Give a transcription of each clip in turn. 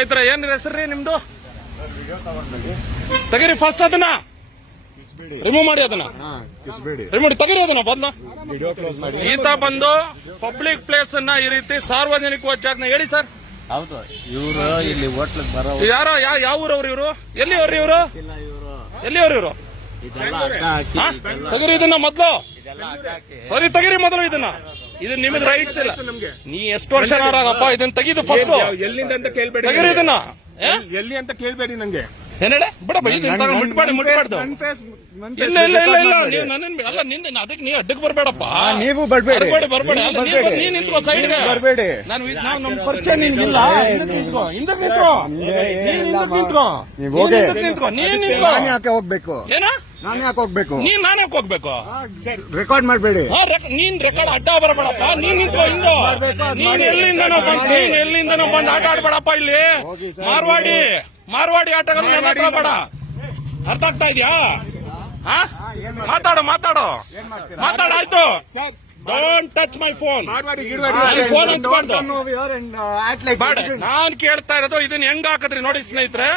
ಸ್ನೇಹಿತರೆ, ಏನ್ ಹೆಸರ್ರಿ ನಿಮ್ದು? ತೆಗೀರಿ ಫಸ್ಟ್ ಅದನ್ನ, ರಿಮೂವ್ ಮಾಡಿ ಅದನ್ನ, ರಿಮೂವ್ ತೆಗೀರಿ ಅದನ್ನ ಬಂದು. ಈತ ಬಂದು ಪಬ್ಲಿಕ್ ಪ್ಲೇಸ್ ಅನ್ನ ಈ ರೀತಿ ಸಾರ್ವಜನಿಕ ಜಾಗನ ಹೇಳಿ ಸರ್. ಹೌದು, ಇವರು ಇಲ್ಲಿ ಹೋಟ್ಲಿಗೆ ಬರೋ ಯಾರೋ ಯಾವ ಊರವ್ರು ಇವರು? ಎಲ್ಲಿಯವ್ರು ಇವರು? ಎಲ್ಲಿಯವ್ರು ಇವರು? ತೆಗೀರಿ ಇದನ್ನ ಮೊದ್ಲು, ಸರಿ ತೆಗೀರಿ ಮೊದಲು ಇದನ್ನ. ಇದು ನಿಮಗೆ ರೈಟ್ಸ್ ಇಲ್ಲ. ನೀ ಎಷ್ಟು ವರ್ಷ ಆಗಪ್ಪ, ಇದನ್ನ ತೆಗೀದು ಫಸ್ಟ್. ಎಲ್ಲಿಂದ ಅಂತ ಕೇಳ್ಬೇಡಿ, ತೆಗೀರಿ ಇದನ್ನ. ಎಲ್ಲಿ ಅಂತ ಕೇಳ್ಬೇಡಿ ನಂಗೆ. ಏನೇಳೆ ಬಿಡಪ್ಪ, ಮುಟ್ಬಾರ್ದು. ಇಲ್ಲ ಇಲ್ಲ ಇಲ್ಲ ಇಲ್ಲ, ನೀವು ನನ್ನ ಅಲ್ಲ, ನಿಂದ ಅದಕ್ಕೆ ನೀವು ಅಡ್ಡಕ್ಕೆ ಬರ್ಬೇಡಪ್ಪ. ನೀವು ಬರ್ಬೇಡಿ, ನೀನ್ ನಿಂತ್ಕೋ ಸೈಡ್ಗೆ, ಬರ್ಬೇಡಿ. ನಮ್ಮ ಪರಿಚಯ ನಿನ್ಗಿಲ್ಲ. ಹಿಂದಕ್ಕೆ ನಿಂತ್ಕೋ, ನೀನ್ ನಿಂತ್ಕೋ. ಯಾಕೆ ಹೋಗ್ಬೇಕು? ಏನ ನಾನು ಯಾಕೆ ಹೋಗ್ಬೇಕು? ನಾನು ಯಾಕೆ ಹೋಗ್ಬೇಕು? ರೆಕಾರ್ಡ್ ಮಾಡ್ಬೇಡಿ. ನೀನ್ ರೆಕಾರ್ಡ್ ಅಡ್ಡ ಬರಬೇಡಪ್ಪ. ನೀನ್ ನಿಂತ್ಕೋ ಹಿಂದೆ. ನೀನ್ ಎಲ್ಲಿಂದನೋ ಬಂದು ಆಟ ಆಡ್ಬೇಡಪ್ಪ ಇಲ್ಲಿ. ಮಾರ್ವಾಡಿ ಆಟಗಳನ್ನ ಬೇಡ. ಅರ್ಥ ಆಗ್ತಾ ಇದೆಯಾ? ಮಾತಾಡಾಯ್ತು. Don't touch my phone. ನಾನ್ ಕೇಳ್ತಾ ಇರೋದು ಇದನ್ನ ಹೆಂಗ್ ಹಾಕದ್ರಿ ನೋಡಿ ಸ್ನೇಹಿತರೆ.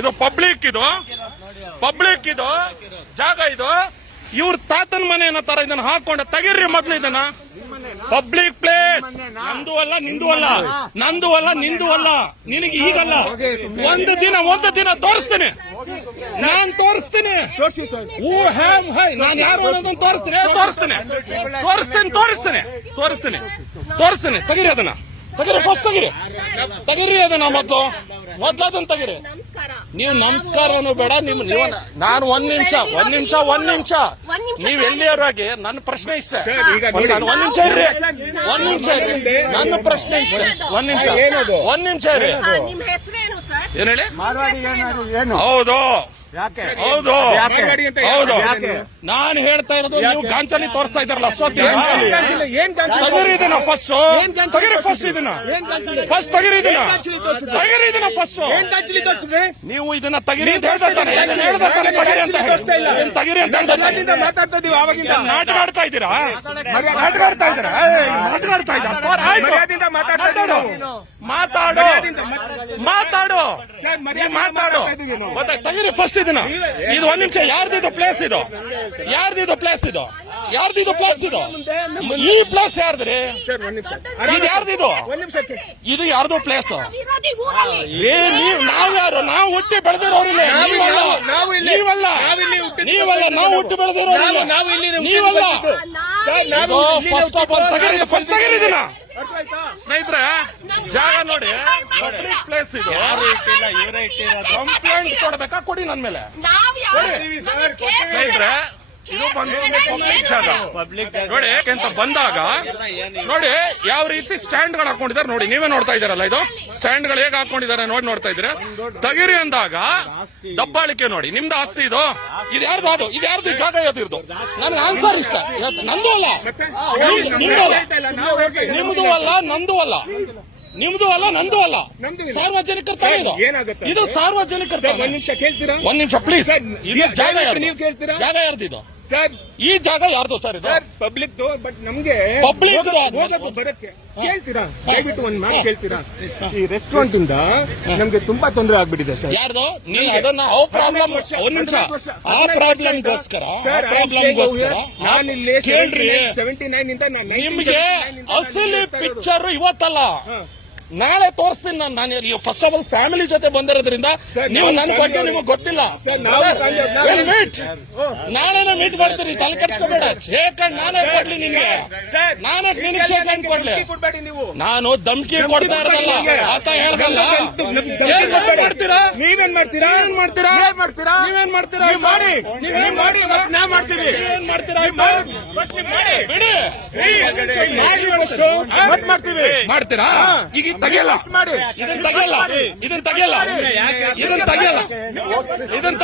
ಇದು ಪಬ್ಲಿಕ್ ಇದು ಜಾಗ. ಇದು ಇವ್ರ ತಾತನ ಮನೆ ಅನ್ನೋ ತರ ಇದನ್ನ ಹಾಕೊಂಡ ತೆಗೀರಿ ಮೊದ್ಲು ಇದನ್ನ. ಪಬ್ಲಿಕ್ ಪ್ಲೇಸ್ ನಂದು ಅಲ್ಲ, ನಿಂದು ಅಲ್ಲ. ನಿನಗೆ ಈಗಲ್ಲ, ಒಂದು ದಿನ ತೋರಿಸ್ತೇನೆ. ನಾನ್ ತೋರಿಸ್ತೇನೆ. ನಾನು ಯಾರು ಅನ್ನೋದನ್ನ ತೋರಿಸ್ತೇನೆ. ತೆಗೀರಿ ಅದನ್ನ, ಫಸ್ಟ್ ತೆಗೀರಿ ಅದನ್ನ ಮೊದ್ಲು ಅದನ್ನ ತೆಗೀರಿ. ನೀವು ನಮಸ್ಕಾರನು ಬೇಡ. ನಾನು ಒಂದ್ ನಿಮಿಷ ನೀವ್ ಎಲ್ಲಿಯವರಾಗಿ ನನ್ನ ಪ್ರಶ್ನೆ ಇಷ್ಟ. ಒಂದ್ ನಿಮಿಷ ಇರ್ರಿ. ನನ್ನ ಪ್ರಶ್ನೆ ಇಷ್ಟ. ಒಂದ್ ನಿಮಿಷ ಇರ್ರಿ. ಏನ್ ಹೇಳಿ? ಹೌದು, ನಾನು ಹೇಳ್ತಾ ಇರೋದು ನೀವು ಗಾಂಚಲಿ ತೋರಿಸ್ತಾ ಇದ್ದಾರಲ್ಲ ಅಷ್ಟೊತ್ತಿಗೆ. ತೆಗೀರಿ ಇದನ್ನ ಫಸ್ಟ್. ನೀವು ಇದನ್ನ ತೆಗೀರಿ ಅಂತ ಹೇಳ್ತಾನೆ. ತೆಗೀರಿ ಅಂತ ಮಾತಾಡ್ತಾ ಇದೀವಿ. ಆವಾಗಿಂದ ನಾಟಕ ಆಡ್ತಾ ಇದ್ದೀರಾ? ಮಾತಾಡು. ತೆಗೀರಿ ಫಸ್ಟ್ ಇದನ್ನ. ಇದು ಒಂದ್ ನಿಮಿಷ. ಯಾರ್ದಿದು ಪ್ಲೇಸ್ ಇದು? ಈ ಪ್ಲೇಸ್ ಯಾರ್ದ್ರಿ? ಇದು ಯಾರ್ದಿದು? ಇದು ಯಾರ್ದು ಪ್ಲೇಸ್? ನಾವ್ ಯಾರು? ನಾವು ಹುಟ್ಟಿ ಬೆಳೆದಿರೋರಿಲ್ಲ. ನೀವಲ್ಲ, ನಾವು ಹುಟ್ಟಿ ಬೆಳೆದಿರೋರಿಲ್ಲ. ನೀವಲ್ಲ. ಫಸ್ಟ್ ತೆಗೀರಿದಿನ ಸ್ನೇಹಿತರೆ. ಜಾಗ ನೋಡಿ, ಪಬ್ಲಿಕ್ ಪ್ಲೇಸ್ ಇದು. ಕಂಪ್ಲೇಂಟ್ ಕೊಡ್ಬೇಕಾ? ಕೊಡಿ ನನ್ನ ಮೇಲೆ. ಸ್ನೇಹಿತರೆ, ಇದು ಬಂದು ಪಬ್ಲಿಕ್ ಜಾಗ ನೋಡಿ. ಯಾಕೆಂತ ಬಂದಾಗ ನೋಡಿ ಯಾವ ರೀತಿ ಸ್ಟ್ಯಾಂಡ್ ಗಳು ಹಾಕೊಂಡಿದ್ದಾರೆ ನೋಡಿ. ನೀವೇ ನೋಡ್ತಾ ಇದ್ದಾರಲ್ಲ, ಇದು ಸ್ಟ್ಯಾಂಡ್ ಗಳು ಹೇಗೆ ಹಾಕೊಂಡಿದ್ದಾರೆ ನೋಡ್ತಾ ಇದ್ರೆ. ತೆಗೀರಿ ಅಂದಾಗ ದಬ್ಬಾಳಿಕೆ ನೋಡಿ. ನಿಮ್ದು ಆಸ್ತಿ ಇದು ಯಾರ್ದು ಜಾಗ ಇರೋದು? ನನ್ಗೆ ಆನ್ಸರ್ ಇಷ್ಟ. ನಂದು ಅಲ್ಲ, ನಿಮ್ದು ಅಲ್ಲ, ನಂದು ಅಲ್ಲ. ಸಾರ್ವಜನಿಕರ ಇದು ಸಾರ್ವಜನಿಕರ. ಒಂದ್ ನಿಮಿಷ ಪ್ಲೀಸ್. ಇದು ಜಾಗ ಯಾರ್ದು? ಸರ್ ಈ ಜಾಗ ಯಾರ್ದು ಸರ್? ಇದು ಪಬ್ಲಿಕ್. ಬಟ್ ನಮ್ಗೆ ಪಬ್ಲಿಕ್ ಬರಕ್ಕೆ ಕೇಳ್ತೀರಾ? ದಯವಿಟ್ಟು ಒಂದ್ ಮಾತು ಕೇಳ್ತೀರಾ? ಈ ರೆಸ್ಟೋರೆಂಟ್ ಇಂದ ನಮ್ಗೆ ತುಂಬಾ ತೊಂದರೆ ಆಗ್ಬಿಟ್ಟಿದೆ ಸರ್. ಯಾರ್ದು? ನೀವು ಅದನ್ನ ಪ್ರಾಬ್ಲಮ್. ಒಂದ್ ನಿಮಿಷ. ಆ ಪ್ರಾಬ್ಲಮ್ಗೋಸ್ಕರ ನಾನು ಇಲ್ಲಿ ಕೇಳ್ರಿ. 79 ಇಂದ ನಿಮ್ಗೆ ಅಸಲಿ ಪಿಕ್ಚರ್ ಇವತ್ತಲ್ಲ, ನಾಳೆ ತೋರಿಸ್ತೀನಿ. ನಾನು ಫಸ್ಟ್ ಆಫ್ ಆಲ್ ಫ್ಯಾಮಿಲಿ ಜೊತೆ ಬಂದಿರೋದ್ರಿಂದ ನೀವು ನನ್ನ ಬಗ್ಗೆ ನಿಮಗೆ ಗೊತ್ತಿಲ್ಲ. ನಾಳೆನ ಮೀಟ್ ಮಾಡ್ತೀರಿ, ತಲೆ ಕೆಡ್ಸ್ಕೋಬೇಡ. ಶೇಖಂಡ್ ನಾನೇ ಕೊಡ್ಲಿ ನಿನ್ಗೆ? ನಾನೇ ನಿನಗೆ ಶೇಖಂಡ್ ಕೊಡ್ಲಿ? ನಾನು ಧಮ್ಕಿ ಕೊಡ್ತಾ ಇರೋದಲ್ಲ, ಆತ ಹೇಳ್ದಲ್ಲ. ಮಾಡ್ತೀರಾ? ನೀವೇನ್ ಮಾಡ್ತೀರಾ? ನೀವೇನ್ ಮಾಡ್ತೀರಾ? ಮಾಡ್ತೀರಾ? ಈಗ ತೆಗಿಯಲ್ಲ, ಇದನ್ನ ತೆಗಿಯಲ್ಲ. ಇದನ್ನ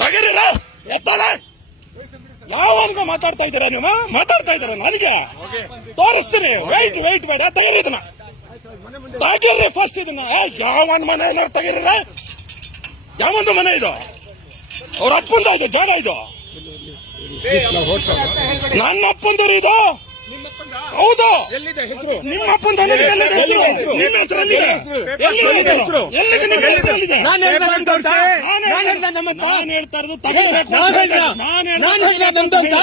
ತೆಗೀರಿರ. ಎತ್ತಾಳೆ. ಯಾವನ್ಗ ಮಾತಾಡ್ತಾ ಇದ್ದೀರಾ ನೀವು? ನನಗೆ ತೋರಿಸ್ತೀನಿ. ವೈಟ್ ಬೇಡ. ತೆಗೀರಿ ಇದನ್ನ. ತೆಗೀರಿ ಫಸ್ಟ್ ಇದನ್ನ. ಯಾವನ್ ಮನೆ ತೆಗೀರಿ. ಯಾವೊಂದು ಮನೆ ಇದು? ಅವ್ರ ಅಪ್ಪಂದ ಇದು ಜಾಗ ಇದು. ನನ್ನ ಅಪ್ಪಂದರು ಇದು ಹೌದು. ಎಲ್ಲಿದೆ ಹೆಸರು? ನಿಮ್ಮ ಅಪ್ಪಂದು ಅನ್ನೋದಕ್ಕೆ ಎಲ್ಲಿದೆ ಹೆಸರು? ನಿಮ್ಮ ಹೆಸರಲ್ಲಿದೆ. ಎಲ್ಲಿದೆ ಹೆಸರು? ಎಲ್ಲಿದೆ ನಿಮ್ಮ ಹೆಸರಲ್ಲಿದೆ? ನಾನು ಹೇಳ್ದ ನಮ್ದಂತ? ನಾನು ಹೇಳ್ತಾ ಇರೋದು ತಗೊಳ್ಬೇಕು. ನಾನು ಹೇಳ್ದ ನಮ್ದಂತ?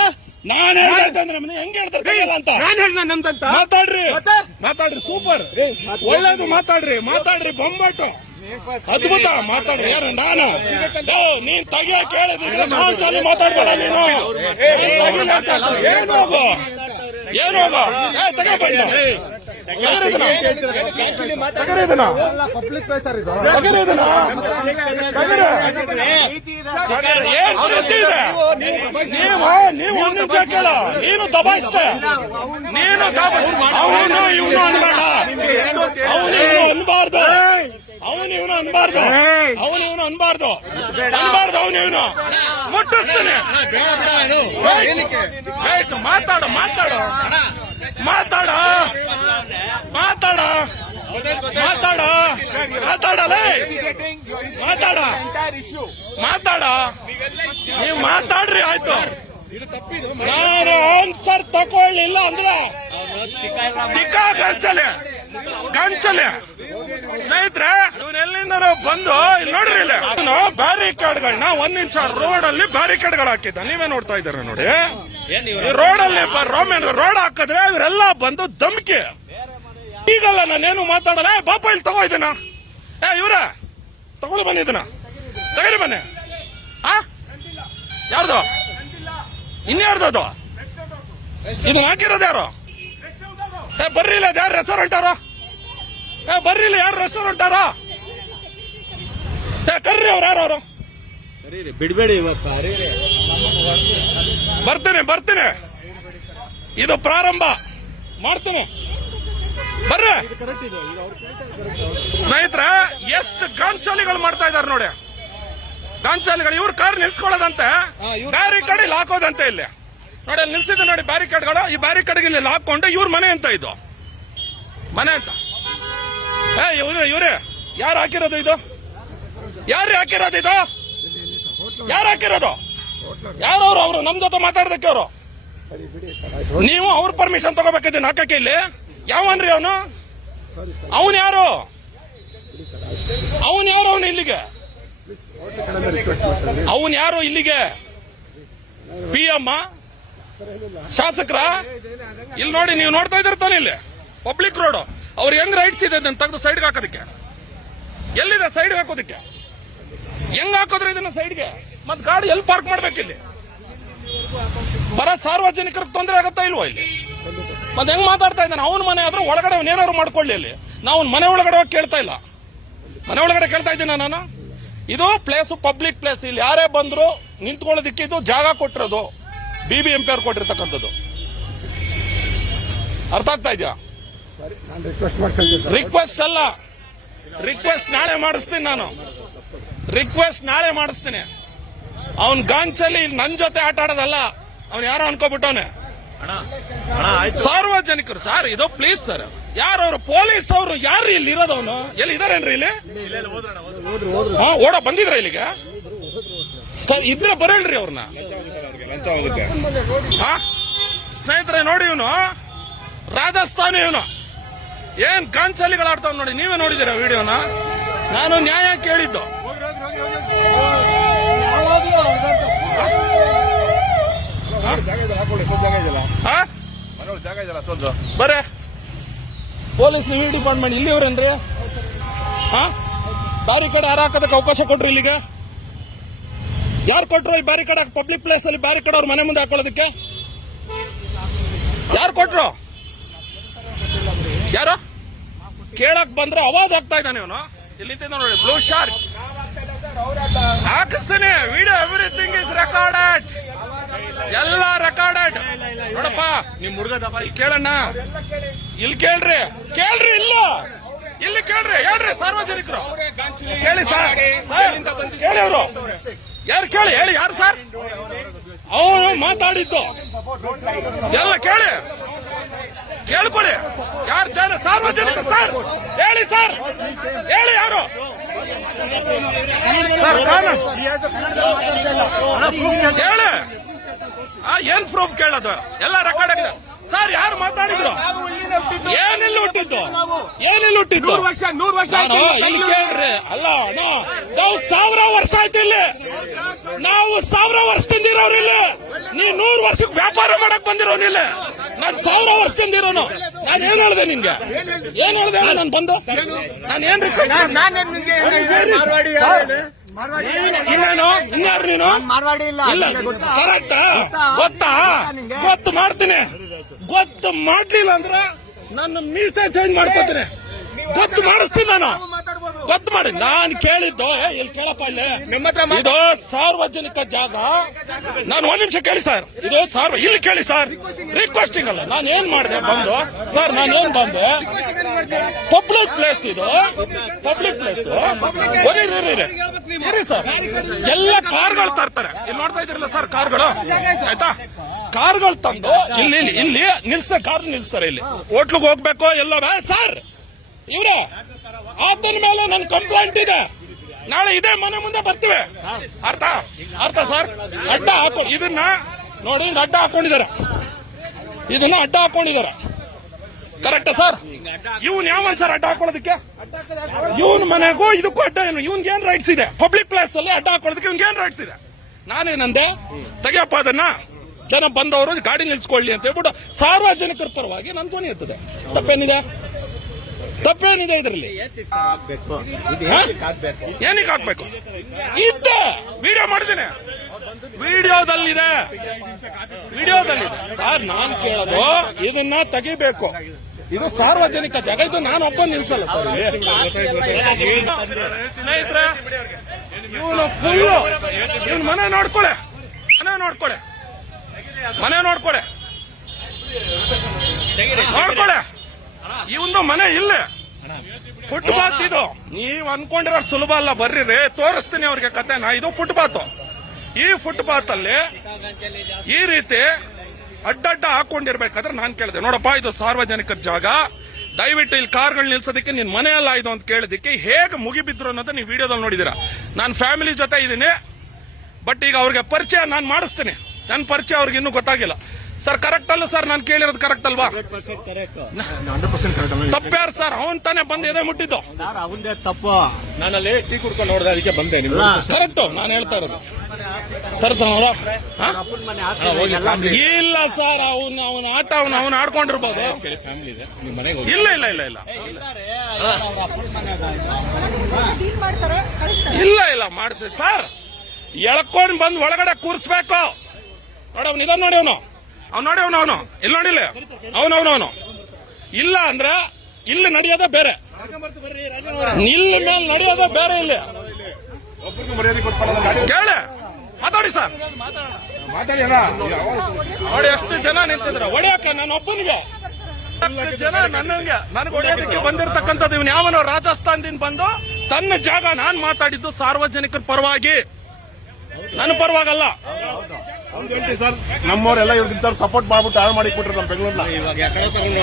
ನಾನು ಹೇಳ್ತಂದ್ರೆ ಹೆಂಗ್ ಹೇಳ್ತಾರೆ ತೆಗಿಯಲ್ಲ ಅಂತ? ನಾನು ಹೇಳ್ದ ನಮ್ದಂತ? ಮಾತಾಡ್ರಿ ಮತ್ತೆ? ಮಾತಾಡ್ರಿ, ಸೂಪರ್, ಒಳ್ಳೇದು, ಮಾತಾಡ್ರಿ ಬೊಂಬಾಟು, ಅದ್ಭುತ, ಮಾತಾಡ್ರಿ. ಯಾರು ನಾನು? ನೀನ್ ತೆಗಿಯ ಕೇಳಿದ್ರೆ ನಾನ್ ಚಾಲಿ ಮಾತಾಡ್ಬೇಡ ನೀನು. ಏನು ಹೋಗು, ಏನು ಹೋಗು, ತಗೋಬ ಪಬ್ಲಿಕ್ ಪ್ಲೇಸ್ ಸರ್ ಇದು. ಏನ್ ಪ್ರೀತಿ ಇದೆ? ನೀವು ಒಂದ್ ನಿಮಿಷ ಕೇಳ. ನೀನು ದಬಾಯಿಸ್ತೆ, ನೀನು ಅವನು ಇವನು ಅನ್ಬೇಡ, ಅವನು ಇವನು ಅನ್ಬಾರ್ದು, ಅವನು ಇವನು ಅನ್ಬಾರ್ದು, ಅವನು ಇವನು ಮುಟ್ಟಿಸ್ತಾನೆ. ಮಾತಾಡ ನೀವು ಮಾತಾಡ್ರಿ, ಆಯ್ತು. ನಾನು ಆನ್ಸರ್ ತಗೊಳ್ಳಿಲ್ಲ ಅಂದ್ರೆ ಗಂಚಲೆ ಸ್ನೇಹಿತರೆ, ಇವನೆಲ್ಲಿಂದ ಬಂದು ಇಲ್ಲಿ ನೋಡ್ರಿ, ಇಲ್ಲಿ ಬ್ಯಾರಿಕೇಡ್ಗಳನ್ನ 1 ಇಂಚ್ ರೋಡ್ ಅಲ್ಲಿ ಬ್ಯಾರಿಕೇಡ್ಗಳು ಹಾಕಿದ್ದ. ನೀವೇ ನೋಡ್ತಾ ಇದ್ದೀರ ನೋಡಿ. ರೋಡ್ ಅಲ್ಲಿ ರೋಡ್ ಹಾಕಿದ್ರೆ ಇವರೆಲ್ಲ ಬಂದು ಧಮ್ಕಿ. ಈಗಲ್ಲ ನಾನೇನು ಮಾತಾಡಲ್ಲ. ಬಾಪ ಇಲ್ಲಿ ತಗೋ ಇದನ್ನ, ಇವ್ರ ತಗೊಳ್ಳಿ ಬನ್ನಿ, ಇದನ್ನ ತಗರಿ ಬನ್ನಿ. ಯಾರ್ದು? ಇನ್ಯಾರ್ದು ಅದು? ಇದನ್ನ ಹಾಕಿರೋದು ಯಾರು? ಬರ್ರಿ ಇಲ್ಲ, ಯಾರು ರೆಸ್ಟೋರೆಂಟ್ ಅವರು? ಬರ್ರಿ ಇಲ್ಲ, ಯಾರು ರೆಸ್ಟೋರೆಂಟ್ ಅವರು? ಕರ್ರಿ ಅವ್ರು, ಯಾರು ಅವರು? ಬಿಡ್ಬೇಡಿ ಇವತ್ತು. ಬರ್ತೀನಿ, ಇದು ಪ್ರಾರಂಭ ಮಾಡ್ತೀನಿ, ಬರ್ರಿ. ಸ್ನೇಹಿತರೆ, ಎಷ್ಟು ಗಾಂಚಾಲಿಗಳು ಮಾಡ್ತಾ ಇದಾರೆ ನೋಡಿ. ಗಾಂಚಾಲಿಗಳು ಇವ್ರ ಕಾರ್ ನಿಲ್ಸ್ಕೊಳ್ಳೋದಂತೆ, ಬ್ಯಾರಿಕೇಡ್ ಇಲ್ಲಿ ಹಾಕೋದಂತೆ. ಇಲ್ಲಿ ನೋಡಿ, ಅಲ್ಲಿ ನಿಲ್ಸಿದ್ದು ನೋಡಿ ಬ್ಯಾರಿಕೇಡ್ಗಳು. ಈ ಬ್ಯಾರಿಕೇಡ್ಗೆ ಇಲ್ಲಿ ಹಾಕೊಂಡು ಇವ್ರ ಮನೆ ಅಂತ, ಇದು ಮನೆ ಅಂತ. ಇವ್ರೆ ಯಾರು ಹಾಕಿರೋದು ಇದು? ಯಾರು ಹಾಕಿರೋದು ಇದು? ಯಾರು ಅವರು ನಮ್ ಜೊತೆ ಮಾತಾಡೋದಕ್ಕೆ ಅವರು? ನೀವು ಅವ್ರ ಪರ್ಮಿಷನ್ ತಗೋಬೇಕಿದ್ದೀನಿ ಹಾಕಕ್ಕೆ. ಇಲ್ಲಿ ಯಾವನ್ರಿ ಅವನು? ಅವನು ಯಾರು? ಅವನು ಇಲ್ಲಿಗೆ? ಅವನು ಯಾರು ಇಲ್ಲಿಗೆ? PM ಶಾಸಕರ? ಇಲ್ಲಿ ನೋಡಿ, ನೀವು ನೋಡ್ತಾ ಇದ್ದೀರ ತಾನೆ, ಇಲ್ಲಿ ಪಬ್ಲಿಕ್ ರೋಡ್. ಅವ್ರು ಹೆಂಗ್ ರೈಟ್ಸ್ ಇದೆ ಅದನ್ನ ತೆಗೆದು ಸೈಡ್ಗೆ ಹಾಕೋದಕ್ಕೆ? ಎಲ್ಲಿದೆ ಸೈಡ್ಗೆ ಹಾಕೋದಕ್ಕೆ? ಹೆಂಗ್ ಹಾಕೋದ್ರೆ ಇದನ್ನ ಸೈಡ್ಗೆ? ಮತ್ ಗಾಡಿ ಎಲ್ಲಿ ಪಾರ್ಕ್ ಮಾಡ್ಬೇಕಿಲ್ಲಿ? ಬರ ಸಾರ್ವಜನಿಕರಿಗೆ ತೊಂದರೆ ಆಗತ್ತಾ ಇಲ್ವೋ ಇಲ್ಲಿ? ಮತ್ತೆ ಹೆಂಗ್ ಮಾತಾಡ್ತಾ ಇದ್ದಾನೆ? ಅವನ ಮನೆ ಆದ್ರೆ ಒಳಗಡೆ ಅವನೇನಾದ್ರು ಮಾಡ್ಕೊಳ್ಳಿ. ಅಲ್ಲಿ ನಾವು ಮನೆ ಒಳಗಡೆ ಹೋಗಿ ಕೇಳ್ತಾ ಇಲ್ಲ, ಮನೆ ಒಳಗಡೆ ಕೇಳ್ತಾ ಇದ್ದೀನ ನಾನು. ಇದು ಪ್ಲೇಸ್, ಪಬ್ಲಿಕ್ ಪ್ಲೇಸ್. ಇಲ್ಲಿ ಯಾರೇ ಬಂದ್ರು ನಿಂತ್ಕೊಳ್ಳೋದಿಕ್ಕೆ ಇದು ಜಾಗ ಕೊಟ್ಟಿರೋದು BBMP ಅವ್ರು ಕೊಟ್ಟಿರ್ತಕ್ಕಂಥದ್ದು. ಅರ್ಥ ಆಗ್ತಾ ಇದೆಯಾ? ರಿಕ್ವೆಸ್ಟ್ ಅಲ್ಲ, ರಿಕ್ವೆಸ್ಟ್ ನಾಳೆ ಮಾಡಿಸ್ತೀನಿ ನಾನು. ಅವನ್ ಗಾಂಚಲಿ ನನ್ ಜೊತೆ ಆಟ ಆಡೋದಲ್ಲ, ಅವ್ನು ಯಾರೋ ಅನ್ಕೋಬಿಟ್ಟವನೆ. ಸಾರ್ವಜನಿಕರು ಸರ್, ಇದು ಪ್ಲೀಸ್ ಸರ್. ಯಾರು ಅವರು? ಪೊಲೀಸ್ ಅವರು ಯಾರು? ಇಲ್ಲಿ ಇರೋದವನು ಎಲ್ಲಿ ಇದಾರೇನ್ರಿ? ಇಲ್ಲಿ ಓಡ ಬಂದಿದ್ರ ಇಲ್ಲಿಗೆ? ಇದ್ರೆ ಬರಲ್ರಿ ಅವ್ರನ್ನ. ಸ್ನೇಹಿತರೆ ನೋಡಿ, ಇವನು ರಾಜಸ್ಥಾನಿ, ಇವನು ಏನ್ ಗಾಂಚಲಿಗಳಾಡ್ತಾವ್ ನೋಡಿ. ನೀವೇ ನೋಡಿದಿರ ವಿಡಿಯೋನ? ನಾನು ನ್ಯಾಯ ಕೇಳಿದ್ದು. ಬರೇ ಪೊಲೀಸ್ ಡಿಪಾರ್ಟ್ಮೆಂಟ್ ಇಲ್ಲಿವ್ರೇನ್ರಿ? ಬ್ಯಾರಿಕೇಡ್ ಯಾರು ಹಾಕೋದಕ್ಕೆ ಅವಕಾಶ ಕೊಟ್ರಿ? ಇಲ್ಲಿಗೆ ಯಾರು ಕೊಟ್ರು ಈ ಬ್ಯಾರಿಕೇಡ್? ಪಬ್ಲಿಕ್ ಪ್ಲೇಸ್ ಅಲ್ಲಿ ಬ್ಯಾರಿಕೇಡ್ ಅವ್ರ ಮನೆ ಮುಂದೆ ಹಾಕೊಳ್ಳೋದಕ್ಕೆ ಯಾರು ಕೊಟ್ರು? ಯಾರು ಕೇಳಕ್ ಬಂದ್ರೆ ಅವಾಜ್ ಆಗ್ತಾ ಇದ್ದಾನೆ ಇವನು. ಇಲ್ಲಿ ನೋಡಿ, ಬ್ಲೂ ಶಾರ್ಟ್ ಹಾಕಿಸ್ತೀನಿ. ವಿಡಿಯೋ ಎವ್ರಿಥಿಂಗ್ ಇಸ್ ರೆಕಾರ್ಡೆಡ್, ಎಲ್ಲ ರೆಕಾರ್ಡೆಡ್. ನೋಡಪ್ಪ, ನಿಮ್ ಹುಡುಗ ಕೇಳಣ್ಣ, ಇಲ್ಲಿ ಕೇಳ್ರಿ, ಇಲ್ಲ ಇಲ್ಲಿ ಕೇಳ್ರಿ, ಹೇಳ್ರಿ ಸಾರ್ವಜನಿಕರು ಕೇಳಿ ಸರ್, ಕೇಳಿ ಅವರು ಯಾರು ಕೇಳಿ, ಹೇಳಿ ಯಾರು ಸರ್? ಅವನು ಮಾತಾಡಿದ್ದು ಎಲ್ಲ ಕೇಳ್ಕೊಳ್ಳಿ. ಯಾರು ಜನ ಸಾರ್ವಜನಿಕ ಸರ್? ಹೇಳಿ ಸರ್, ಹೇಳಿ ಯಾರು ಸರ್? ಹೇಳಿ ಏನ್ ಪ್ರೂಫ್ ಕೇಳೋದು? ಎಲ್ಲ ರೆಕಾರ್ಡ್ ಆಗಿದೆ ಸರ್. ಯಾರು ಮಾತಾಡಿದ್ರು? ಏನಿಲ್ಲ ಹುಟ್ಟಿದ್ದು, ಏನಿಲ್ಲ ಹುಟ್ಟಿದ್ದು. 100 ವರ್ಷ ನಾನು ಇಲ್ಲಿ ಕೇಳ್ರಿ. ಅಲ್ಲ ಅಣ್ಣ, ನಾವು 1000 ವರ್ಷ ಆಯ್ತು ಇಲ್ಲಿ. ನಾವು 1000 ವರ್ಷದಿಂದ ಇರೋರು ಇಲ್ಲಿ. ನೀವು 100 ವರ್ಷಕ್ಕೆ ವ್ಯಾಪಾರ ಮಾಡಕ್ ಬಂದಿರೋನಿಲ್ಲ. ನಾನು 1000 ವರ್ಷದಿಂದ ಇರೋನು. ನಾನು ಏನ್ ಹೇಳ್ದೆ ನಿನ್ಗೆ? ಏನ್ ಹೇಳ್ದೆ ನಾನು ಬಂದು? ನಾನು ಏನ್ ರಿಕ್ವೆಸ್ಟ್? ಇನ್ನೇನು? ಇನ್ಯಾರು ನೀನು? ಇಲ್ಲ ಕರೆಕ್ಟ್ ಗೊತ್ತಾ? ಗೊತ್ತು ಮಾಡ್ತೀನಿ. ಗೊತ್ತು ಮಾಡ್ಲಿಲ್ಲ ಅಂದ್ರೆ ನನ್ನ ಮೀಸೆ ಚೇಂಜ್ ಮಾಡ್ಕೋತೀನಿ. ಗೊತ್ತು ಮಾಡಿಸ್ತೀನಿ ನಾನು. ಗೊತ್ತು ಮಾಡಿ. ನಾನು ಕೇಳಿದ್ದು ಇಲ್ಲಿ ಕೇಳಪ್ಪ, ಇಲ್ಲಿ ಇದು ಸಾರ್ವಜನಿಕ ಜಾಗ. ನಾನು ಒಂದ್ ನಿಮಿಷ ಕೇಳಿ ಸರ್. ಇದು ಇಲ್ಲಿ ಕೇಳಿ ಸರ್. ರಿಕ್ವೆಸ್ಟಿಂಗ್ ಅಲ್ಲ. ನಾನು ಏನ್ ಮಾಡಿದೆ ಬಂದು ಸರ್? ನಾನು ಏನ್ ಬಂದೆ? ಪಬ್ಲಿಕ್ ಪ್ಲೇಸ್ ಇದು. ಪಬ್ಲಿಕ್ ಪ್ಲೇಸ್ ಇರಿ ಸರ್. ಎಲ್ಲ ಕಾರ್ಗಳು ತರ್ತಾರೆ. ಇಲ್ಲಿ ನೋಡ್ತಾ ಇದ್ರಲ್ಲ ಸರ್ ಕಾರ್ಗಳು, ಆಯ್ತಾ? ಕಾರ್ಗಳು ತಂದು ಇಲ್ಲಿ ಕಾರ್ ನಿಲ್ಸ್ತಾರೆ. ಇಲ್ಲಿ ಹೋಟ್ಲಿಗೆ ಹೋಗ್ಬೇಕು ಎಲ್ಲ ಸರ್. ಇವ್ರೆ ಆತನ ಮೇಲೆ ನನ್ನ ಕಂಪ್ಲೇಂಟ್ ಇದೆ. ನಾಳೆ ಇದೇ ಮನೆ ಮುಂದೆ ಬರ್ತೀವಿ. ಅರ್ಥ ಸರ್? ಅಡ್ಡ ಹಾಕೊ ಇದನ್ನ ನೋಡಿ. ಅಡ್ಡ ಹಾಕೊಂಡಿದ್ದಾರೆ. ಇದನ್ನ ಅಡ್ಡ ಹಾಕೊಂಡಿದ್ದಾರೆ. Correct sir? ಇವನ್ ಯಾವನ್ ಸರ್ ಅಡ್ಡ ಹಾಕೊಳ್ಳೋದಕ್ಕೆ? ಇವನ್ ಮನೆಗೂ ಇದಕ್ಕೂ ಅಡ್ಡ ಏನು? ಇವನ್ಗೆ ಏನ್ ರೈಟ್ಸ್ ಇದೆ? ಪಬ್ಲಿಕ್ ಪ್ಲೇಸ್ ಅಲ್ಲಿ ಅಡ್ಡ ಹಾಕೊಳ್ಳೋದಕ್ಕೆ ಇವನ್ಗೆ ಏನ್ ರೈಟ್ಸ್ ಇದೆ? ನಾನೇನಂದೆ? ತೆಗಿಯಪ್ಪ ಅದನ್ನ. ಜನ ಬಂದವರು ಗಾಡಿ ನಿಲ್ಸ್ಕೊಳ್ಳಿ ಅಂತ ಹೇಳ್ಬಿಟ್ಟು ಸಾರ್ವಜನಿಕರ ಪರವಾಗಿ ನನ್ನ ಧ್ವನಿ ಇರ್ತದೆ. ತಪ್ಪೇನಿದೆ? ತಪ್ಪೇನಿದೆ ಇದರಲ್ಲಿ? ಏನಕ್ಕೆ ಹಾಕ್ಬೇಕು? ಇದ್ದೆ ವಿಡಿಯೋ ಮಾಡಿದ್ದೇನೆ. ವಿಡಿಯೋದಲ್ಲಿದೆ ಸರ್. ನಾನ್ ಕೇಳೋದು ಇದನ್ನ ತೆಗಿಬೇಕು. ಇದು ಸಾರ್ವಜನಿಕ ಜಾಗ. ಇದು ನಾನು ಒಬ್ಬ ನಿಲ್ಸಲ್ಲ ಸರ್. ಸ್ನೇಹಿತರೆ, ಇವನು ಫುಲ್ ಇವನ್ ಮನೆ ನೋಡ್ಕೊಳೆ. ಇವಂದು ಮನೆ ಇಲ್ಲ. ಫುಟ್ಪಾತ್ ಇದು. ನೀವ್ ಅನ್ಕೊಂಡಿರೋ ಸುಲಭ ಅಲ್ಲ. ಬರ್ರಿ ತೋರಿಸ್ತೀನಿ ಅವ್ರಿಗೆ ಕತೆನ. ಇದು ಫುಟ್ಪಾತ್. ಈ ಫುಟ್ಪಾತ್ ಅಲ್ಲಿ ಈ ರೀತಿ ಅಡ್ಡಡ್ಡ ಹಾಕೊಂಡಿರ್ಬೇಕಾದ್ರೆ ನಾನ್ ಕೇಳಿದೆ, ನೋಡಪ್ಪ ಇದು ಸಾರ್ವಜನಿಕರ ಜಾಗ, ದಯವಿಟ್ಟು ಇಲ್ಲಿ ಕಾರ್ಗಳು ನಿಲ್ಸೋದಕ್ಕೆ ನಿನ್ ಮನೆ ಅಲ್ಲ ಇದು ಅಂತ ಕೇಳಿದಕ್ಕೆ ಹೇಗೆ ಮುಗಿಬಿದ್ರು ಅನ್ನೋದು ನೀವು ವಿಡಿಯೋದಲ್ಲಿ ನೋಡಿದೀರಾ. ನಾನು ಫ್ಯಾಮಿಲಿ ಜೊತೆ ಇದ್ದೀನಿ. ಬಟ್ ಈಗ ಅವ್ರಿಗೆ ಪರಿಚಯ ನಾನು ಮಾಡಿಸ್ತೀನಿ. ನನ್ನ ಪರಿಚಯ ಅವ್ರಿಗೆ ಇನ್ನೂ ಗೊತ್ತಾಗಿಲ್ಲ ಸರ್. ಕರೆಕ್ಟ್ ಅಲ್ಲ ಸರ್? ನಾನು ಕೇಳಿರೋದು ಕರೆಕ್ಟ್ ಅಲ್ವಾ? ತಪ್ಪ್ಯಾರು ಸರ್? ಅವನ್ ತಾನೇ ಬಂದು ಎದೆ ಮುಟ್ಟಿದ್ದು. ಅವಂದೇ ತಪ್ಪು. ನಾನಲ್ಲಿ ಟೀ ಕುಡ್ಕೊಂಡು ನೋಡಿದೆ, ಅದಕ್ಕೆ ಬಂದೆ. ಕರೆಕ್ಟ್ ನಾನು ಹೇಳ್ತಾ ಇರೋದು. ಇಲ್ಲ ಸರ್, ಅವನ ಆಟ ಅವನು ಆಡ್ಕೊಂಡಿರ್ಬೋದು. ಇಲ್ಲ ಮಾಡ್ತೀವಿ ಸರ್. ಎಳ್ಕೊಂಡ್ ಬಂದ್ ಒಳಗಡೆ ಕೂರ್ಸ್ಬೇಕು. ನೋಡಿ ಅವ್ನು ಇದನ್ನ ನೋಡಿ. ಅವನು ಇಲ್ಲಿ ನೋಡಿಲ್ಲ. ಅವನು ಇಲ್ಲ ಅಂದ್ರೆ ಇಲ್ಲಿ ನಡೆಯೋದೇ ಬೇರೆ, ಇಲ್ಲಿ ಮೇಲೆ ನಡೆಯೋದೇ ಬೇರೆ. ಇಲ್ಲಿ ಕೇಳಿ ಮಾತಾಡಿ ಸರ್. ನೋಡಿ ಎಷ್ಟು ಜನ ನಿಂತಿದ್ರ ಹೊಡೆಯಕ್ಕೆ. ನಾನು ಒಬ್ಬನಿಗೆ ಜನ ನನಗೆ ಹೊಡೆಯೋದಕ್ಕೆ ಬಂದಿರತಕ್ಕಂಥದ್ದು. ಇವನು ಯಾವನೋ ರಾಜಸ್ಥಾನದಿಂದ ಬಂದು ತನ್ನ ಜಾಗ. ನಾನು ಮಾತಾಡಿದ್ದು ಸಾರ್ವಜನಿಕರ ಪರವಾಗಿ, ನನ್ನ ಪರವಾಗಲ್ಲ. ಸರ್ ನಮ್ಮವರೆಲ್ಲ ಇವ್ರಿಗೆ ಸಪೋರ್ಟ್ ಮಾಡ್ಬಿಟ್ಟು ಹಾಳು ಮಾಡಿ ಕೊಟ್ರು ನಮ್ಮ ಬೆಂಗಳೂರ್ನ. ಇವಾಗ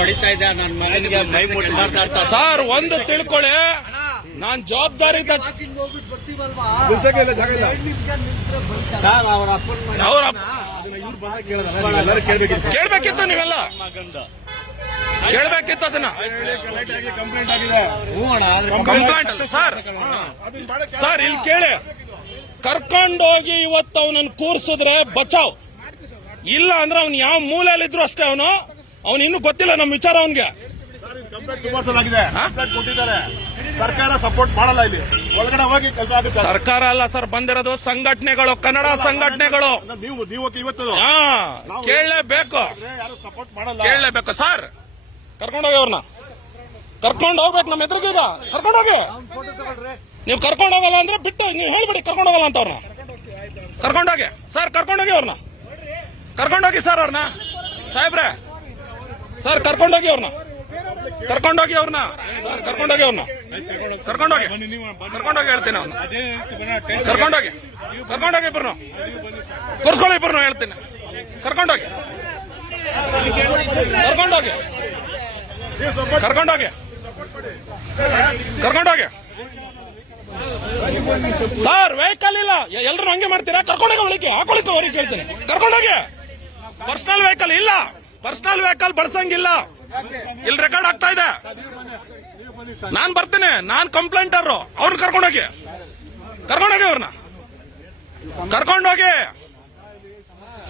ಹೊಡಿತಾ ಇದ್ದೆ. ನನ್ನ ಮನೆಗೆ ಮೈ ಮುಟ್ಟಿ ಮಾತಾಡ್ತಾ ಸರ್. ಒಂದು ತಿಳ್ಕೊಳ್ಳಿ, ನಾನ್ ಜವಾಬ್ದಾರಿ ಕೇಳ್ಬೇಕಿತ್ತು. ನೀವೆಲ್ಲ ಕೇಳ್ಬೇಕಿತ್ತು ಅದನ್ನ. ಕಂಪ್ಲೇಂಟ್ ಸರ್ ಇಲ್ಲಿ ಕೇಳಿ. ಕರ್ಕೊಂಡೋಗಿ ಇವತ್ತು ಅವನನ್ನು ಕೂರ್ಸಿದ್ರೆ ಬಚಾವ್. ಇಲ್ಲ ಅಂದ್ರೆ ಅವ್ನು ಯಾವ ಮೂಲೆಯಲ್ಲಿದ್ರು ಅಷ್ಟೇ. ಅವನು ಇನ್ನೂ ಗೊತ್ತಿಲ್ಲ ನಮ್ಮ ವಿಚಾರ ಅವನ್ಗೆ. ಸರ್ಕಾರ ಸಪೋರ್ಟ್ ಮಾಡಲ್ಲ. ಇಲ್ಲಿ ಒಳಗಡೆ ಹೋಗಿ ಕೆಲಸ ಆಗುತ್ತೆ. ಸರ್ಕಾರ ಅಲ್ಲ ಸರ್ ಬಂದಿರೋದು, ಸಂಘಟನೆಗಳು, ಕನ್ನಡ ಸಂಘಟನೆಗಳು. ನೀವು ಇವತ್ತು ಕೇಳಲೇಬೇಕು. ಯಾರು ಸಪೋರ್ಟ್ ಮಾಡಲ್ಲ. ಕೇಳಲೇಬೇಕು ಸರ್. ಕರ್ಕೊಂಡೋಗಿ ಅವ್ರನ್ನ ಕರ್ಕೊಂಡು ಹೋಗ್ಬೇಕು. ನಮ್ಮ ಎದುರಿಗೆ ಕರ್ಕೊಂಡೋಗಿ. ನೀವು ಕರ್ಕೊಂಡು ಹೋಗಲ್ಲ ಅಂದ್ರೆ ಬಿಟ್ಟು ನೀವು ಹೇಳ್ಬಿಡಿ ಕರ್ಕೊಂಡು ಹೋಗಲ್ಲ ಅಂತ. ಅವ್ರನ್ನ ಕರ್ಕೊಂಡೋಗಿ ಸರ್. ಕರ್ಕೊಂಡೋಗಿ ಅವ್ರನ್ನ ಸರ್. ಅವ್ರನ್ನ ಸಾಹೇಬ್ರೆ ಸರ್ ಕರ್ಕೊಂಡೋಗಿ ಅವ್ರನ್ನ ಸರ್. ಕರ್ಕೊಂಡೋಗಿ ಹೇಳ್ತೀನಿ. ಅವ್ನು ಕರ್ಕೊಂಡೋಗಿ ಇಬ್ಬರು ಕೂರ್ಸ್ಕೊಳ್ಳಿ. ಇಬ್ಬರು ಹೇಳ್ತೀನಿ. ಕರ್ಕೊಂಡೋಗಿ ಸರ್. ವೆಹಿಕಲ್ ಇಲ್ಲ. ಎಲ್ಲರೂ ಹಂಗೆ ಮಾಡ್ತೀರಾ? ಕರ್ಕೊಂಡೋಗಿ ಒಳಗೆ ಹಾಕೊಳಿಕೆ ಅವ್ರಿಗೆ ಕೇಳ್ತೀನಿ. ಕರ್ಕೊಂಡೋಗಿ ಪರ್ಸನಲ್ ವೆಹಿಕಲ್ ಇಲ್ಲ, ಪರ್ಸನಲ್ ವೆಹಿಕಲ್ ಬಳಸಂಗಿಲ್ಲ. ಇಲ್ಲಿ ರೆಕಾರ್ಡ್ ಆಗ್ತಾ ಇದೆ. ನಾನ್ ಬರ್ತೀನಿ, ನಾನ್ ಕಂಪ್ಲೇಂಟರ್. ಅವ್ರನ್ನ ಕರ್ಕೊಂಡೋಗಿ ಅವ್ರನ್ನ ಕರ್ಕೊಂಡೋಗಿ.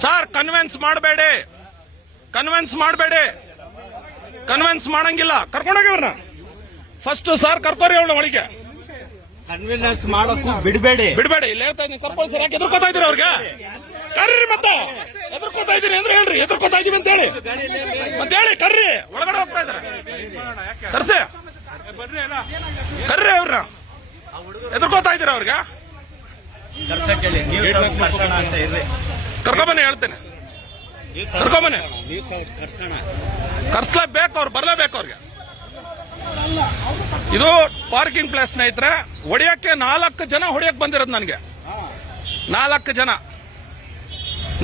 ಸರ್ ಕನ್ವಿನ್ಸ್ ಮಾಡಬೇಡಿ, ಕನ್ವಿನ್ಸ್ ಮಾಡಂಗಿಲ್ಲ. ಕರ್ಕೊಂಡೋಗಿ ಅವ್ರನ್ನ ಫಸ್ಟ್. ಸರ್ ಕರ್ಕೋರಿ ಅವಳ ಒಳಗೆ. ಕನ್ವಿನ್ಸ್ ಮಾಡೋಕ್ಕೂ ಬಿಡಬೇಡಿ. ಇಲ್ಲಿ ಹೇಳ್ತಾ ಇದ್ದೀನಿ, ಕರ್ಕೊಳ್ಳಿ ಸರ್. ಯಾಕೆ ಎದುರ್ಕೋತಾ ಇದೀರಿ ಅವ್ರಿಗೆ? ಕರ್ರಿ ಮತ್ತೆ. ಎದುರ್ಕೋತಾ ಇದೀನಿ ಅಂದ್ರೆ ಹೇಳ್ರಿ, ಎದುರ್ಕೋತಾ ಇದೀವಿ ಅಂತ ಹೇಳಿ ಮತ್ತೆ ಹೇಳಿ. ಕರ್ರಿ, ಒಳಗಡೆ ಹೋಗ್ತಾ ಇದಾರೆ. ಕರ್ರಿ ಅವ್ರನ್ನ. ಎದುರ್ಕೋತಾ ಇದೀರ ಅವ್ರಿಗೆ? ಕರ್ಸಕ್ಕೇಳಿ, ನೀವು ಸ್ವಲ್ಪ ಕರ್ಸೋಣ ಅಂತ ಇರ್ರಿ. ಕರ್ಕೊಬನ್ನಿ, ಹೇಳ್ತೇನೆ. ಕರ್ಕೊಬನ್ನಿ. ಕರ್ಸೋಣ. ಕರ್ಸ್ಲೇಬೇಕು, ಅವ್ರು ಬರ್ಲೇಬೇಕು ಅವ್ರಿಗೆ. ಇದು ಪಾರ್ಕಿಂಗ್ ಪ್ಲೇಸ್ ಸ್ನೇಹಿತರೆ. ಹೊಡಿಯಕ್ಕೆ 4 ಜನ ಹೊಡಿಯಕ್ಕೆ ಬಂದಿರೋದು ನನಗೆ. 4 ಜನ.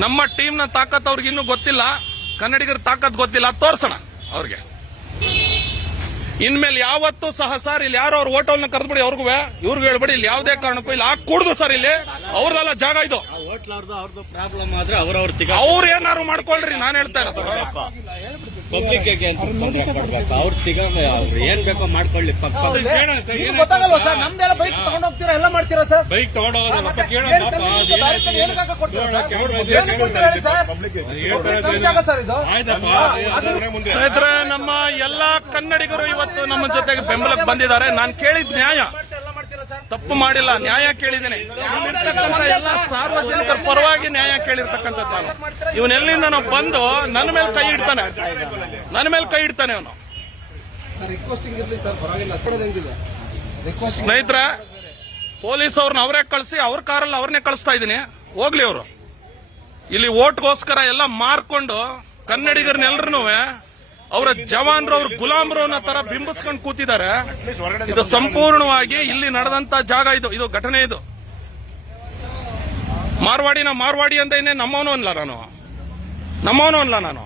ನಮ್ಮ ಟೀಮ್ನ ತಾಕತ್ ಅವ್ರಿಗೆ ಇನ್ನೂ ಗೊತ್ತಿಲ್ಲ, ಕನ್ನಡಿಗರ ತಾಕತ್ ಗೊತ್ತಿಲ್ಲ. ತೋರ್ಸೋಣ ಅವ್ರಿಗೆ. ಇನ್ಮೇಲೆ ಯಾವತ್ತೂ ಸಹ ಸರ್ ಇಲ್ಲಿ ಯಾರೋ ಅವ್ರ ಹೋಟೆಲ್ನ ಕರೆದ್ಬಿಡಿ, ಇವ್ರಿಗೂ ಹೇಳ್ಬಿಡಿ. ಇಲ್ಲಿ ಯಾವುದೇ ಕಾರಣಕ್ಕೂ ಇಲ್ಲಿ ಹಾಕೂಡ್ದು ಸರ್. ಇಲ್ಲಿ ಅವ್ರದಲ್ಲ ಜಾಗ ಇದು. ಅವ್ರದ್ದು ಪ್ರಾಬ್ಲಮ್ ಆದ್ರೆ ಅವ್ರವ್ರ ಅವ್ರು ಏನಾರು ಮಾಡ್ಕೊಳ್ರಿ, ನಾನು ಹೇಳ್ತಾ ಇರೋದು. ಪಬ್ಲಿಕ್ ಅವ್ರು ಏನ್ ಬೇಕೋ ಮಾಡ್ಕೊಳ್ಳಿ. ಗೊತ್ತಾಗಲ್ವಾ ಸರ್? ನಮ್ದೆಲ್ಲ ಬೈಕ್ ತಗೊಂಡ್ ಹೋಗ್ತೀರಾ, ಎಲ್ಲ ಮಾಡ್ತೀರಾ ಸರ್? ಬೈಕ್ ತಗೊಂಡೋಗೋದಲ್ಲ ಸ್ನೇಹಿತರೆ, ನಮ್ಮ ಎಲ್ಲಾ ಕನ್ನಡಿಗರು ಇವತ್ತು ನಮ್ಮ ಜೊತೆಗೆ ಬೆಂಬಲಕ್ಕೆ ಬಂದಿದ್ದಾರೆ. ನಾನು ಕೇಳಿದ ನ್ಯಾಯ, ತಪ್ಪು ಮಾಡಿಲ್ಲ, ನ್ಯಾಯ ಕೇಳಿದ್ದೇನೆ. ಇಲ್ಲಿರ್ತಕ್ಕಂಥ ಎಲ್ಲ ಸಾರ್ವಜನಿಕರ ಪರವಾಗಿ ನ್ಯಾಯ ಕೇಳಿರ್ತಕ್ಕಂಥದ್ದು ನಾನು. ಇವನೆಲ್ಲಿಂದ ನಾವು ಬಂದು ನನ್ನ ಮೇಲೆ ಕೈ ಇಡ್ತಾನೆ ಅವನು. ಸ್ನೇಹಿತರೆ, ಪೊಲೀಸ್ ಅವ್ರನ್ನ ಅವರೇ ಕಳಿಸಿ, ಅವ್ರ ಕಾರಲ್ಲಿ ಅವ್ರನ್ನೇ ಕಳಿಸ್ತಾ ಇದ್ದೀನಿ. ಹೋಗ್ಲಿ ಅವರು. ಇಲ್ಲಿ ಓಟ್ಗೋಸ್ಕರ ಎಲ್ಲ ಮಾರ್ಕೊಂಡು ಕನ್ನಡಿಗರನ್ನೆಲ್ಲರೂ ಅವರ ಜವಾನ್ರು, ಅವ್ರ ಗುಲಾಮರು ಅನ್ನೋ ತರ ಬಿಂಬಿಸ್ಕೊಂಡು ಕೂತಿದ್ದಾರೆ. ಇದು ಸಂಪೂರ್ಣವಾಗಿ ಇಲ್ಲಿ ನಡೆದಂತ ಜಾಗ. ಇದು ಘಟನೆ. ಇದು ಮಾರ್ವಾಡಿ ಅಂತ ಇನ್ನೇ ನಮ್ಮವನು ಅಲ್ಲ ನಾನು.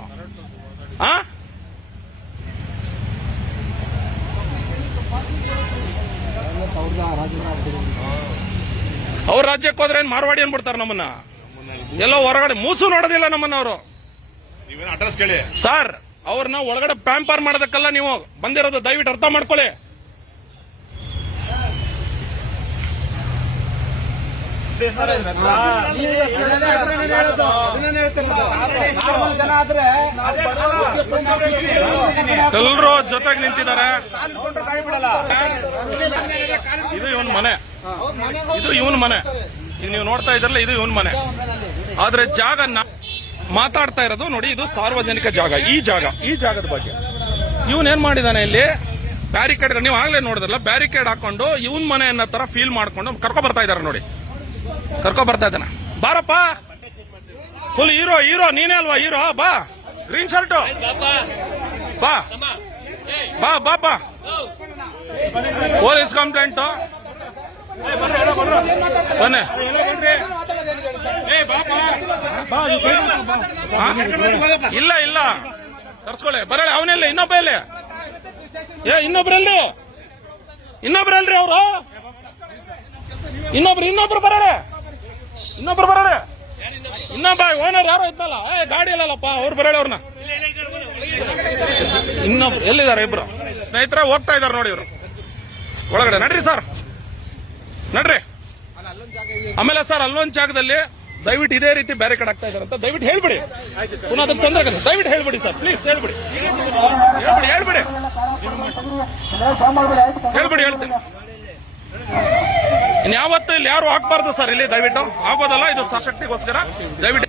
ಅವ್ರ ರಾಜ್ಯಕ್ಕೆ ಹೋದ್ರೆ ಏನ್ ಮಾರ್ವಾಡಿ ಅನ್ಬಿಡ್ತಾರ ನಮ್ಮನ್ನ? ಎಲ್ಲೋ ಹೊರಗಡೆ ಮೂಸು ನೋಡೋದಿಲ್ಲ ನಮ್ಮನ್ನ ಅವರು. ಅಡ್ರೆಸ್ ಕೇಳಿ ಸರ್, ಅವ್ರನ್ನ ಒಳಗಡೆ ಪ್ಯಾಂಪರ್ ಮಾಡೋದಕ್ಕಲ್ಲ ನೀವು ಬಂದಿರೋದು. ದಯವಿಟ್ಟು ಅರ್ಥ ಮಾಡ್ಕೊಳ್ಳಿ. ಎಲ್ಲರೂ ಜೊತೆಗೆ ನಿಂತಿದ್ದಾರೆ. ಇದು ಇವನ್ ಮನೆ. ಈಗ ನೀವು ನೋಡ್ತಾ ಇದ್ರಲ್ಲ, ಇದು ಇವನ್ ಮನೆ. ಆದ್ರೆ ಜಾಗ ಮಾತಾಡ್ತಾ ಇರೋದು ನೋಡಿ, ಇದು ಸಾರ್ವಜನಿಕ ಜಾಗ. ಈ ಜಾಗದ ಬಗ್ಗೆ ಇವನ್ ಮಾಡಿದಾನೆ ಇಲ್ಲಿ ಬ್ಯಾರಿಕೇಡ್. ನೀವು ಆಗ್ಲೇ ನೋಡಿದ್ರಲ್ಲ, ಬ್ಯಾರಿಕೇಡ್ ಹಾಕೊಂಡು ಇವನ್ ಮನೆ ಅನ್ನೋ ತರ ಫೀಲ್ ಮಾಡ್ಕೊಂಡು ಕರ್ಕೊ ಬರ್ತಾ ಇದಾರೆ ನೋಡಿ. ಇದ್ದಾನೆ. ಬಾರಪ್ಪ, ಫುಲ್ ಹೀರೋ ನೀನೇ ಅಲ್ವಾ ಹೀರೋ? ಬಾ, ಗ್ರೀನ್ ಶರ್ಟ್ ಬಾ. ಪೊಲೀಸ್ ಕಂಪ್ಲೇಂಟ್ ಬನ್ನಿ. ಇಲ್ಲ ಕರ್ಸ್ಕೊಳ್ಳಿ. ಬರಲಿ. ಅವನೆಲ್ಲ ಇನ್ನೊಬ್ಬ ಎಲ್ಲಿ? ಇನ್ನೊಬ್ರಲ್ರಿ ಅವರು. ಇನ್ನೊಬ್ರು ಬರಡೆ. ಇನ್ನೊಬ್ಬ ಓನರ್ ಯಾರೋ ಇದ್ದಲ್ಲ, ಗಾಡಿ ಇಲ್ಲಲ್ಲಪ್ಪ, ಅವ್ರು ಬರಡೆ. ಅವ್ರನ್ನ ಇನ್ನೊಬ್ರು ಎಲ್ಲಿದ್ದಾರೆ? ಇಬ್ರು ಸ್ನೇಹಿತರೆ ಹೋಗ್ತಾ ಇದಾರೆ ನೋಡಿ ಇವರು ಒಳಗಡೆ. ನಡ್ರಿ ಸರ್, ನಡ್ರಿ. ಆಮೇಲೆ ಸರ್, ಅಲ್ಲೊಂದ್ ಜಾಗದಲ್ಲಿ ದಯವಿಟ್ಟು ಇದೇ ರೀತಿ ಬ್ಯಾರಿಕೇಡ್ ಆಗ್ತಾ ಇದಾರೆ ಅಂತ ದಯವಿಟ್ಟು ಹೇಳ್ಬಿಡಿ. ಪುನಃ ಅದಕ್ಕೆ ತೊಂದರೆ ಆಗುತ್ತೆ. ದಯವಿಟ್ಟು ಹೇಳ್ಬಿಡಿ ಸರ್, ಪ್ಲೀಸ್ ಹೇಳ್ಬಿಡಿ. ಹೇಳ್ತೀನಿ. ಇನ್ಯಾವತ್ತು ಇಲ್ಲಿ ಯಾರು ಹಾಕ್ಬಾರ್ದು ಸರ್. ಇಲ್ಲಿ ದಯವಿಟ್ಟು ಆಗೋದಲ್ಲ. ಇದು ಸಶಕ್ತಿಗೋಸ್ಕರ ದಯವಿಟ್ಟು